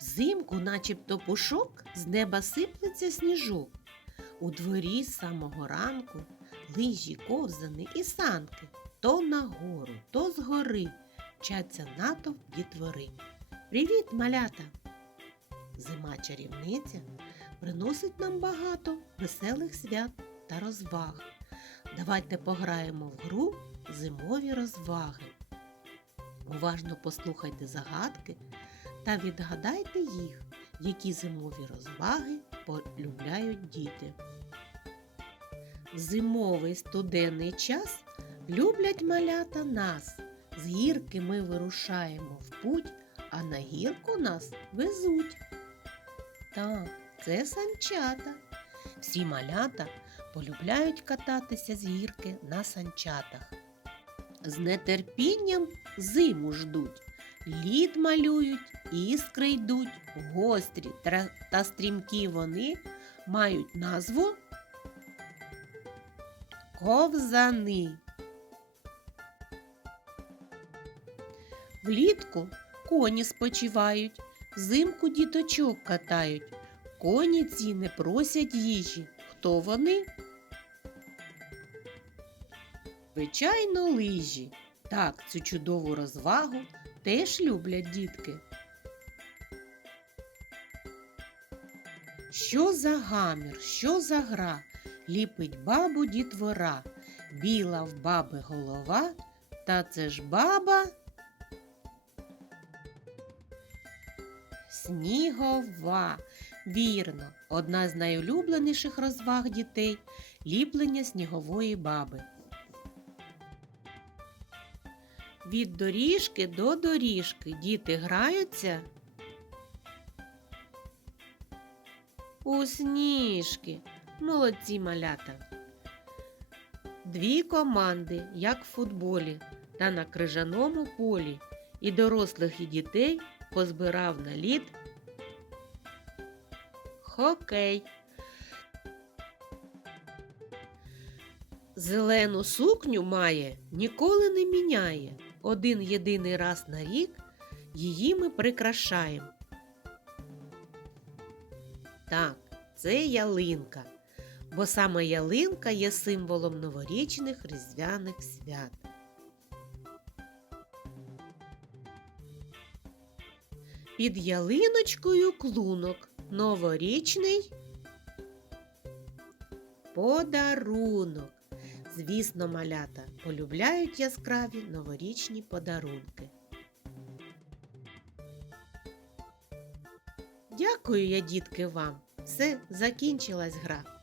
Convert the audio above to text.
Взимку, начебто пушок, з неба сиплеться сніжок. У дворі з самого ранку лижі, ковзани і санки. То нагору, то згори вчаться натовп дітвори. Привіт, малята! Зима чарівниця приносить нам багато веселих свят та розваг. Давайте пограємо в гру зимові розваги. Уважно послухайте загадки та відгадайте їх, які зимові розваги полюбляють діти. В зимовий студенний час люблять малята нас. З гірки ми вирушаємо в путь, а на гірку нас везуть. Так, це санчата. Всі малята полюбляють кататися з гірки на санчатах. З нетерпінням зиму ждуть, лід малюють, іскри йдуть, гострі та стрімкі вони мають назву ковзани. Влітку коні спочивають, взимку діточок катають. Коні ці не просять їжі. Хто вони? Звичайно, лижі. Так, цю чудову розвагу теж люблять дітки. Що за гамір, що за гра, ліпить бабу дітвора, біла в баби голова, та це ж баба. Снігова. Вірно, одна з найулюбленіших розваг дітей ліплення снігової баби. Від доріжки до доріжки діти граються у сніжки. Молодці малята. Дві команди, як в футболі, та на крижаному полі, і дорослих, і дітей позбирав на лід хокей. Зелену сукню має, ніколи не міняє. Один єдиний раз на рік її ми прикрашаємо. Так, це ялинка, бо саме ялинка є символом новорічних різдвяних свят. Під ялиночкою клунок новорічний подарунок. Звісно, малята полюбляють яскраві новорічні подарунки. Дякую я, дітки, вам. Все, закінчилась гра.